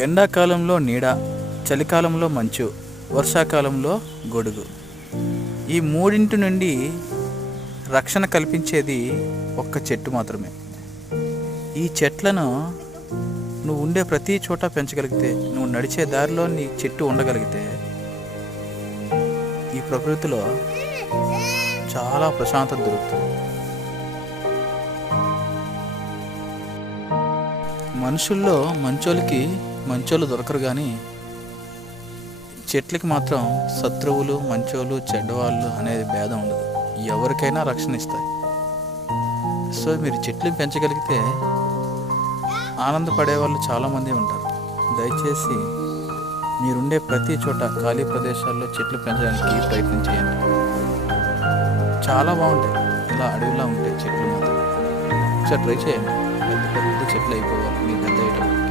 ఎండాకాలంలో నీడ, చలికాలంలో మంచు, వర్షాకాలంలో గొడుగు. ఈ మూడింటి నుండి రక్షణ కల్పించేది ఒక్క చెట్టు మాత్రమే. ఈ చెట్లను నువ్వు ఉండే ప్రతి చోట పెంచగలిగితే, నువ్వు నడిచే దారిలో నీ చెట్టు ఉండగలిగితే ఈ ప్రకృతిలో చాలా ప్రశాంతత దొరుకుతుంది. మనుషుల్లో మంచోళ్ళకి మంచోళ్ళు దొరకరు, కానీ చెట్లకి మాత్రం శత్రువులు, మంచోళ్ళు, చెడ్డవాళ్ళు అనేది భేదం ఉండదు. ఎవరికైనా రక్షణ ఇస్తాయి. సో మీరు చెట్లు పెంచగలిగితే ఆనందపడే వాళ్ళు చాలామంది ఉంటారు. దయచేసి మీరుండే ప్రతి చోట ఖాళీ ప్రదేశాల్లో చెట్లు పెంచడానికి ప్రయత్నం చేయండి. చాలా బాగుంటాయి. ఇలా అడవిలా ఉంటాయి చెట్లు మాత్రం. ఒకసారి ట్రై చేయండి. పెద్ద పెద్ద చెట్లు అయిపోవాలి మీ పెద్ద అయ్యేటప్పుడు.